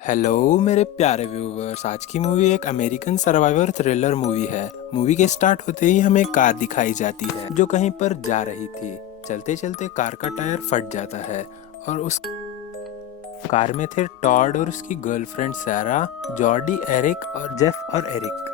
Hello मेरे प्यारे viewers. आज की मूवी एक अमेरिकन सर्वाइवर थ्रिलर मूवी है। मूवी के स्टार्ट होते ही हमें कार दिखाई जाती है जो कहीं पर जा रही थी। चलते चलते कार का टायर फट जाता है और उस कार में थे टॉड और उसकी गर्लफ्रेंड सारा, जॉर्डी, एरिक और जेफ और एरिक।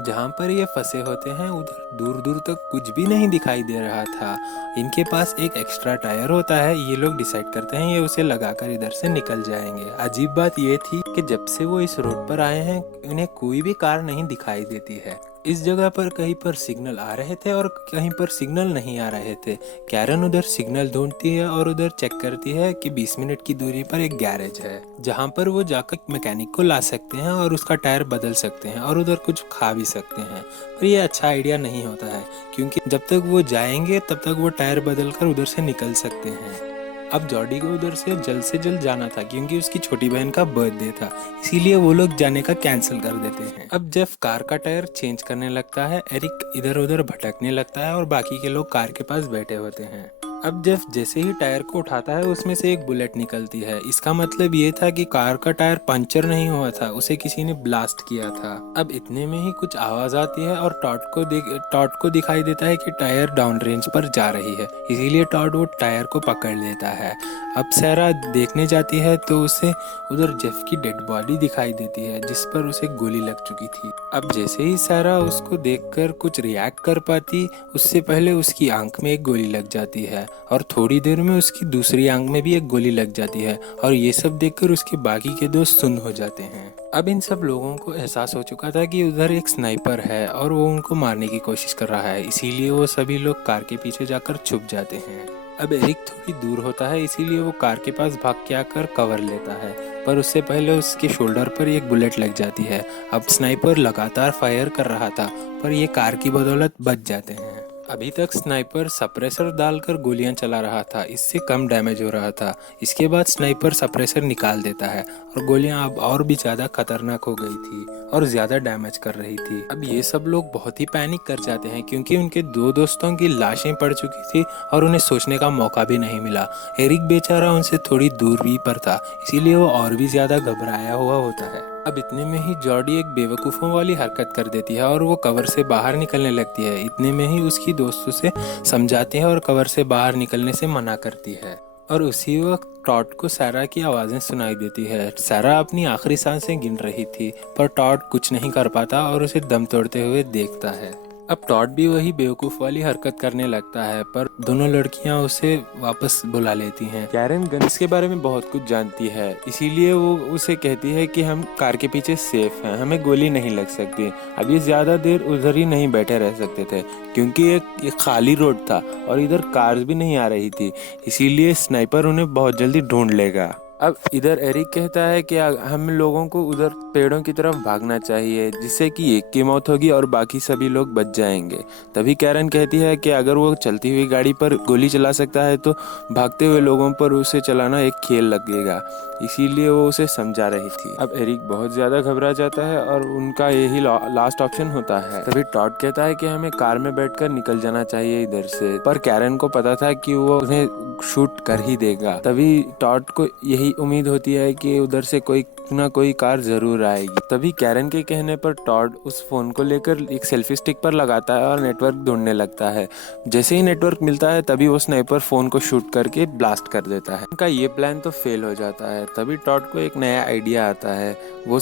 जहाँ पर ये फंसे होते हैं उधर दूर दूर तक कुछ भी नहीं दिखाई दे रहा था। इनके पास एक एक्स्ट्रा टायर होता है। ये लोग डिसाइड करते हैं ये उसे लगाकर इधर से निकल जाएंगे। अजीब बात ये थी कि जब से वो इस रोड पर आए हैं इन्हें कोई भी कार नहीं दिखाई देती है। इस जगह पर कहीं पर सिग्नल आ रहे थे और कहीं पर सिग्नल नहीं आ रहे थे। कैरन उधर सिग्नल ढूंढती है और उधर चेक करती है कि 20 मिनट की दूरी पर एक गैरेज है जहाँ पर वो जाकर मैकेनिक को ला सकते हैं और उसका टायर बदल सकते हैं और उधर कुछ खा भी सकते हैं। पर ये अच्छा आइडिया नहीं होता है क्योंकि जब तक वो जाएंगे तब तक वो टायर बदल कर उधर से निकल सकते हैं। अब जॉर्डी को उधर से जल्द जाना था क्योंकि उसकी छोटी बहन का बर्थडे था, इसीलिए वो लोग जाने का कैंसिल कर देते हैं। अब जेफ कार का टायर चेंज करने लगता है, एरिक इधर उधर भटकने लगता है और बाकी के लोग कार के पास बैठे होते हैं। अब जेफ जैसे ही टायर को उठाता है उसमें से एक बुलेट निकलती है। इसका मतलब ये था कि कार का टायर पंचर नहीं हुआ था, उसे किसी ने ब्लास्ट किया था। अब इतने में ही कुछ आवाज आती है और टॉड को दिखाई देता है कि टायर डाउन रेंज पर जा रही है, इसीलिए टॉड वो टायर को पकड़ लेता है। अब सैरा देखने जाती है तो उसे उधर जेफ की डेड बॉडी दिखाई देती है जिस पर उसे गोली लग चुकी थी। अब जैसे ही सैरा उसको देखकर कुछ रिएक्ट कर पाती उससे पहले उसकी आंख में एक गोली लग जाती है और थोड़ी देर में उसकी दूसरी आंख में भी एक गोली लग जाती है और ये सब देखकर उसके बाकी के दोस्त सुन्न हो जाते हैं। अब इन सब लोगों को एहसास हो चुका था कि उधर एक स्नाइपर है और वो उनको मारने की कोशिश कर रहा है, इसीलिए वो सभी लोग कार के पीछे जाकर छुप जाते हैं। अब एरिक थोड़ी दूर होता है इसीलिए वो कार के पास भाग के आकर कवर लेता है, पर उससे पहले उसके शोल्डर पर एक बुलेट लग जाती है। अब स्नाइपर लगातार फायर कर रहा था पर ये कार की बदौलत बच जाते हैं। अभी तक स्नाइपर सप्रेसर डालकर गोलियां चला रहा था, इससे कम डैमेज हो रहा था। इसके बाद स्नाइपर सप्रेसर निकाल देता है और गोलियां अब और भी ज्यादा खतरनाक हो गई थी और ज्यादा डैमेज कर रही थी। अब ये सब लोग बहुत ही पैनिक कर जाते हैं क्योंकि उनके दो दोस्तों की लाशें पड़ चुकी थी और उन्हें सोचने का मौका भी नहीं मिला। एरिक बेचारा उनसे थोड़ी दूर भी पर था, इसीलिए वो और भी ज्यादा घबराया हुआ होता है। अब इतने में ही जॉर्डी एक बेवकूफ़ों वाली हरकत कर देती है और वो कवर से बाहर निकलने लगती है। इतने में ही उसकी दोस्त उसे समझाती है और कवर से बाहर निकलने से मना करती है और उसी वक्त टॉड को सारा की आवाज़ें सुनाई देती है। सारा अपनी आखिरी सांसें गिन रही थी पर टॉड कुछ नहीं कर पाता और उसे दम तोड़ते हुए देखता है। अब टॉड भी वही बेवकूफ़ वाली हरकत करने लगता है पर दोनों लड़कियां उसे वापस बुला लेती हैं। कैरन गन्स के बारे में बहुत कुछ जानती है, इसीलिए वो उसे कहती है कि हम कार के पीछे सेफ हैं, हमें गोली नहीं लग सकती। अब ये ज़्यादा देर उधर ही नहीं बैठे रह सकते थे क्योंकि एक खाली रोड था और इधर कार्स भी नहीं आ रही थी, इसीलिए स्नाइपर उन्हें बहुत जल्दी ढूंढ लेगा। अब इधर एरिक कहता है कि हम लोगों को उधर पेड़ों की तरफ भागना चाहिए जिससे कि एक की मौत होगी और बाकी सभी लोग बच जाएंगे। तभी कैरन कहती है कि अगर वो चलती हुई गाड़ी पर गोली चला सकता है तो भागते हुए लोगों पर उसे चलाना एक खेल लगेगा, इसीलिए वो उसे समझा रही थी। अब एरिक बहुत ज़्यादा घबरा जाता है और उनका यही लास्ट ऑप्शन होता है। तभी टॉड कहता है कि हमें कार में बैठकर निकल जाना चाहिए इधर से, पर कैरन को पता था कि वो उन्हें शूट कर ही देगा। तभी टॉड को यही उम्मीद होती है कि उधर से कोई ना कोई कार जरूर आएगी। तभी कैरन के कहने पर टॉड उस फोन को लेकर एक सेल्फी स्टिक पर लगाता है और नेटवर्क ढूंढने लगता है। जैसे ही नेटवर्क मिलता है तभी वो स्नाइपर फोन को शूट करके ब्लास्ट कर देता है। उनका ये प्लान तो फेल हो जाता है। तभी टॉड को एक नया आइडिया आता है। वो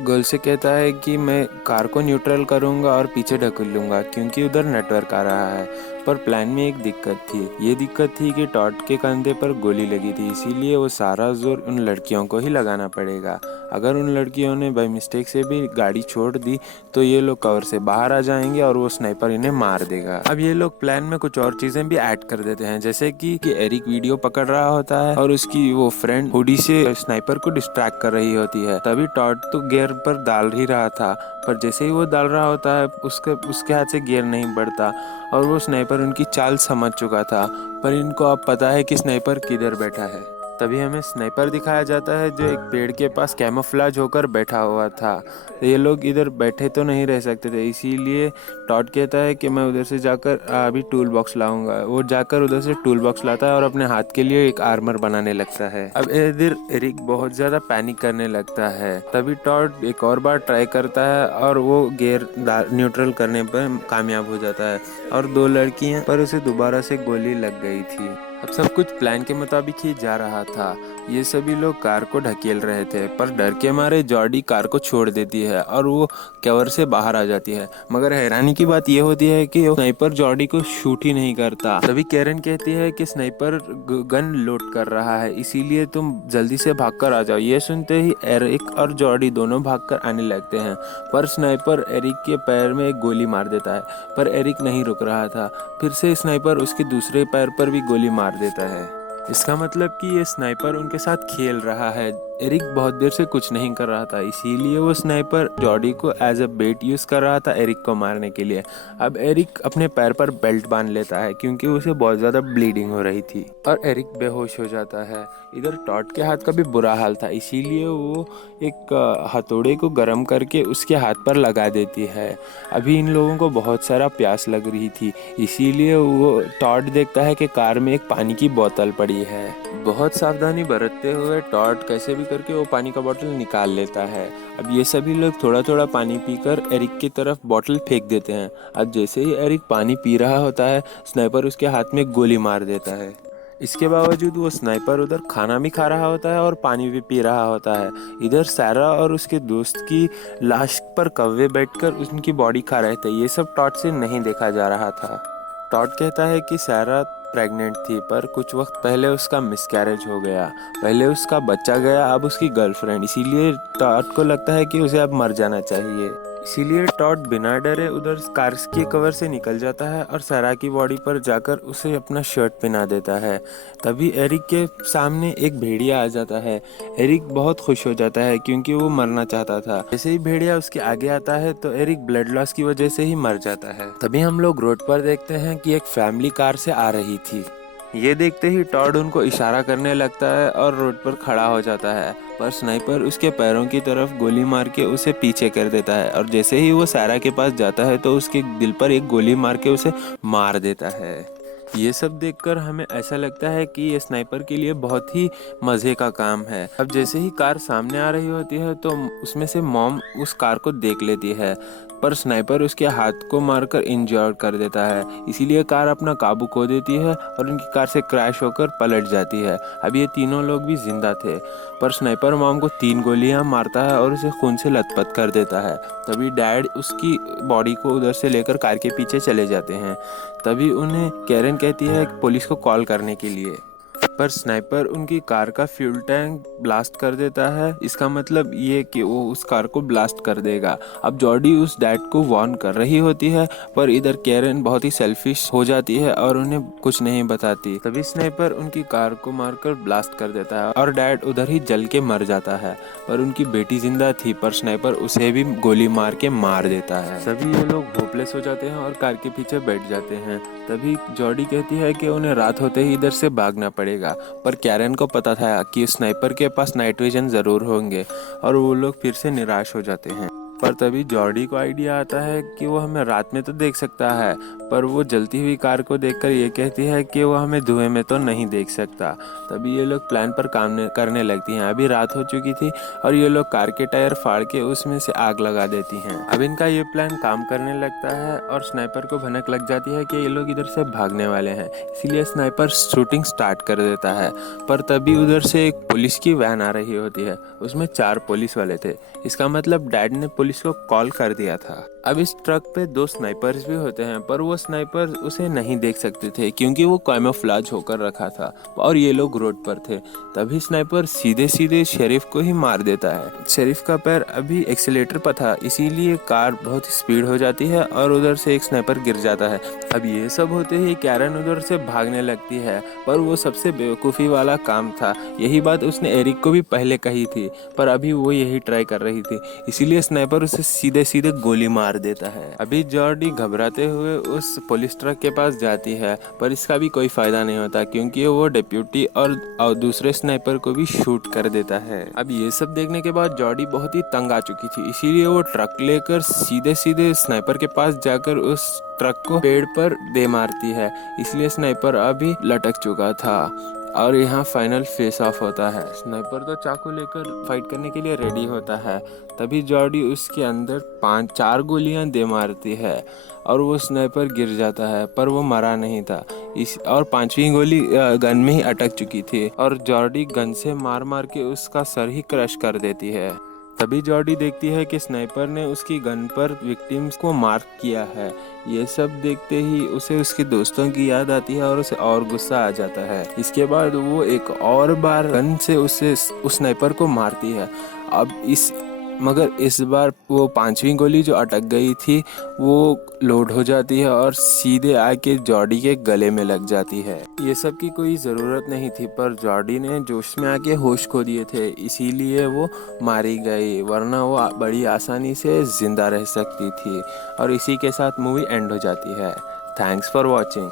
गर्ल से कहता है कि मैं कार को न्यूट्रल करूंगा और पीछे ढकेल लूंगा क्योंकि उधर नेटवर्क आ रहा है। पर प्लान में एक दिक्कत थी। ये दिक्कत थी कि टॉड के कंधे पर गोली लगी थी, इसीलिए वो सारा जोर उन लड़कियों को ही लगाना पड़ेगा। अगर उन लड़कियों ने बाय मिस्टेक से भी गाड़ी छोड़ दी तो ये लोग कवर से बाहर आ जाएंगे और वो स्नाइपर इन्हें मार देगा। अब ये लोग प्लान में कुछ और चीजें भी ऐड कर देते हैं, जैसे कि एरिक वीडियो पकड़ रहा होता है और उसकी वो फ्रेंड हुडी से स्नाइपर को डिस्ट्रैक्ट कर रही होती है। तभी टॉड तो गियर पर डाल ही रहा था, पर जैसे ही वो डाल रहा होता है उसके हाथ से गियर नहीं बढ़ता और वो स्नाइपर उनकी चाल समझ चुका था। पर इनको अब पता है कि स्नाइपर किधर बैठा है। तभी हमें स्नाइपर दिखाया जाता है जो एक पेड़ के पास कैमोफ्लेज होकर बैठा हुआ था। ये लोग इधर बैठे तो नहीं रह सकते थे, इसीलिए टॉड कहता है कि मैं उधर से जाकर अभी टूल बॉक्स लाऊंगा। वो जाकर उधर से टूल बॉक्स लाता है और अपने हाथ के लिए एक आर्मर बनाने लगता है। अब इधर एरिक बहुत ज़्यादा पैनिक करने लगता है। तभी टॉड एक और बार ट्राई करता है और वो गियर न्यूट्रल करने पर कामयाब हो जाता है और 2 लड़कियां पर उसे दोबारा से गोली लग गई थी। अब सब कुछ प्लान के मुताबिक ही जा रहा था। ये सभी लोग कार को ढकेल रहे थे, पर डर के मारे जॉर्डी कार को छोड़ देती है और वो कवर से बाहर आ जाती है। मगर हैरानी की बात यह होती है कि स्नाइपर जॉर्डी को शूट ही नहीं करता। तभी कैरन कहती है कि स्नाइपर गन लोड कर रहा है, इसीलिए तुम जल्दी से भागकर आ जाओ। ये सुनते ही एरिक और जॉर्डी दोनों भागकर आने लगते हैं, पर स्नाइपर एरिक के पैर में एक गोली मार देता है। पर एरिक नहीं रुक रहा था। फिर से स्नाइपर उसके दूसरे पैर पर भी गोली मार देता है। इसका मतलब कि ये स्नाइपर उनके साथ खेल रहा है। एरिक बहुत देर से कुछ नहीं कर रहा था, इसीलिए वो स्नाइपर जॉर्डी को एज अ बेट यूज कर रहा था एरिक को मारने के लिए। अब एरिक अपने पैर पर बेल्ट बांध लेता है क्योंकि उसे बहुत ज्यादा ब्लीडिंग हो रही थी और एरिक बेहोश हो जाता है। इधर टॉड के हाथ का भी बुरा हाल था, इसीलिए वो एक हथौड़े को गर्म करके उसके हाथ पर लगा देती है। अभी इन लोगों को बहुत सारा प्यास लग रही थी, इसीलिए वो टॉड देखता है कि कार में एक पानी की बोतल पड़ी है। बहुत सावधानी बरतते हुए टॉड कैसे भी करके वो पानी का बोतल निकाल लेता है। अब ये सभी लोग थोड़ा थोड़ा पानी पीकर एरिक की तरफ बोतल फेंक देते हैं। अब जैसे ही एरिक पानी पी रहा होता है, स्नाइपर उसके हाथ में गोली मार देता है। इसके बावजूद वो स्नाइपर उधर खाना भी खा रहा होता है और पानी भी पी रहा होता है। इधर सारा और उसके दोस्त की लाश पर कौवे बैठकर उनकी बॉडी खा रहे थे। ये सब टॉड से नहीं देखा जा रहा था। टॉड कहता है कि सारा प्रेग्नेंट थी, पर कुछ वक्त पहले उसका मिसकैरेज हो गया। पहले उसका बच्चा गया, अब उसकी गर्लफ्रेंड। इसीलिए टॉड को लगता है कि उसे अब मर जाना चाहिए। इसीलिए टॉड बिना डरे उधर कार के कवर से निकल जाता है और सारा की बॉडी पर जाकर उसे अपना शर्ट पहना देता है। तभी एरिक के सामने एक भेड़िया आ जाता है। एरिक बहुत खुश हो जाता है क्योंकि वो मरना चाहता था। जैसे ही भेड़िया उसके आगे आता है तो एरिक ब्लड लॉस की वजह से ही मर जाता है। तभी हम लोग रोड पर देखते हैं कि एक फैमिली कार से आ रही थी। ये देखते ही टॉड उनको इशारा करने लगता है और रोड पर खड़ा हो जाता है, पर स्नाइपर उसके पैरों की तरफ गोली मार के उसे पीछे कर देता है और जैसे ही वो सारा के पास जाता है तो उसके दिल पर एक गोली मार के उसे मार देता है। ये सब देखकर हमें ऐसा लगता है कि ये स्नाइपर के लिए बहुत ही मज़े का काम है। अब जैसे ही कार सामने आ रही होती है तो उसमें से मॉम उस कार को देख लेती है, पर स्नाइपर उसके हाथ को मारकर इंजर्ड कर देता है। इसीलिए कार अपना काबू खो देती है और उनकी कार से क्रैश होकर पलट जाती है। अब ये तीनों लोग भी जिंदा थे, पर स्नाइपर मॉम को 3 गोलियां मारता है और उसे खून से लथपथ कर देता है। तभी डैड उसकी बॉडी को उधर से लेकर कार के पीछे चले जाते हैं। तभी उन्हें कैरन कहती है पुलिस को कॉल करने के लिए, पर स्नाइपर उनकी कार का फ्यूल टैंक ब्लास्ट कर देता है। इसका मतलब ये कि वो उस कार को ब्लास्ट कर देगा। अब जॉर्डी उस डैड को वार्न कर रही होती है, पर इधर कैरन बहुत ही सेल्फिश हो जाती है और उन्हें कुछ नहीं बताती। तभी स्नाइपर उनकी कार को मारकर ब्लास्ट कर देता है और डैड उधर ही जल के मर जाता है। पर उनकी बेटी जिंदा थी, पर स्नाइपर उसे भी गोली मार के मार देता है। सभी ये लोग होपलेस हो जाते हैं और कार के पीछे बैठ जाते हैं। तभी जॉर्डी कहती है कि उन्हें रात होते ही इधर से भागना पड़ेगा, पर कैरन को पता था कि स्नाइपर के पास नाइट विजन जरूर होंगे और वो लोग फिर से निराश हो जाते हैं। पर तभी जॉर्डी को आइडिया आता है कि वो हमें रात में तो देख सकता है, पर वो जलती हुई कार को देखकर ये कहती है कि वो हमें धुएं में तो नहीं देख सकता। तभी ये लोग प्लान पर काम करने लगती हैं। अभी रात हो चुकी थी और ये लोग कार के टायर फाड़ के उसमें से आग लगा देती हैं। अब इनका ये प्लान काम करने लगता है और स्नाइपर को भनक लग जाती है कि ये लोग इधर से भागने वाले हैं, इसीलिए स्नाइपर शूटिंग स्टार्ट कर देता है। पर तभी उधर से एक पुलिस की वैन आ रही होती है, उसमें 4 पुलिस वाले थे। इसका मतलब डैड ने पुलिस को कॉल कर दिया था। अब इस ट्रक पे 2 स्नाइपर्स भी होते हैं, पर वो स्नाइपर उसे नहीं देख सकते थे क्योंकि वो कैमोफ्लेज होकर रखा था और ये लोग रोड पर थे। तभी स्नाइपर सीधे सीधे शेरिफ को ही मार देता है। शेरिफ का पैर अभी एक्सीलेटर पर था, इसीलिए कार बहुत स्पीड हो जाती है और उधर से एक स्नाइपर गिर जाता है। अब ये सब होते ही कैरन उधर से भागने लगती है, पर वो सबसे बेवकूफ़ी वाला काम था। यही बात उसने एरिक को भी पहले कही थी, पर अभी वो यही ट्राई कर रही थी। इसीलिए स्नाइपर स्नाइपर उसे सीधे सीधे गोली मार देता है। अभी जॉर्डी घबराते हुए उस पुलिस ट्रक के पास जाती है, पर इसका भी कोई फायदा नहीं होता क्योंकि वो डिप्टी और दूसरे स्नाइपर को भी शूट कर देता है। अब ये सब देखने के बाद जॉर्डी बहुत ही तंग आ चुकी थी, इसीलिए वो ट्रक लेकर सीधे सीधे स्नाइपर के पास जाकर उस ट्रक को पेड़ पर दे मारती है, इसलिए स्नाइपर अभी लटक चुका था। और यहाँ फाइनल फेस ऑफ होता है। स्नाइपर तो चाकू लेकर फाइट करने के लिए रेडी होता है, तभी जॉर्डी उसके अंदर 4 गोलियां दे मारती है और वो स्नाइपर गिर जाता है, पर वो मरा नहीं था। और 5वीं गोली गन में ही अटक चुकी थी और जॉर्डी गन से मार मार के उसका सर ही क्रश कर देती है। तभी जॉर्डी देखती है कि स्नाइपर ने उसकी गन पर विक्टिम्स को मार्क किया है। ये सब देखते ही उसे उसके दोस्तों की याद आती है और उसे और गुस्सा आ जाता है। इसके बाद वो एक और बार गन से उस स्नाइपर को मारती है। मगर इस बार वो 5वीं गोली जो अटक गई थी वो लोड हो जाती है और सीधे आके जॉर्डी के गले में लग जाती है। ये सब की कोई ज़रूरत नहीं थी, पर जॉर्डी ने जोश में आके होश खो दिए थे, इसीलिए वो मारी गई, वरना वो बड़ी आसानी से जिंदा रह सकती थी। और इसी के साथ मूवी एंड हो जाती है। Thanks for watching.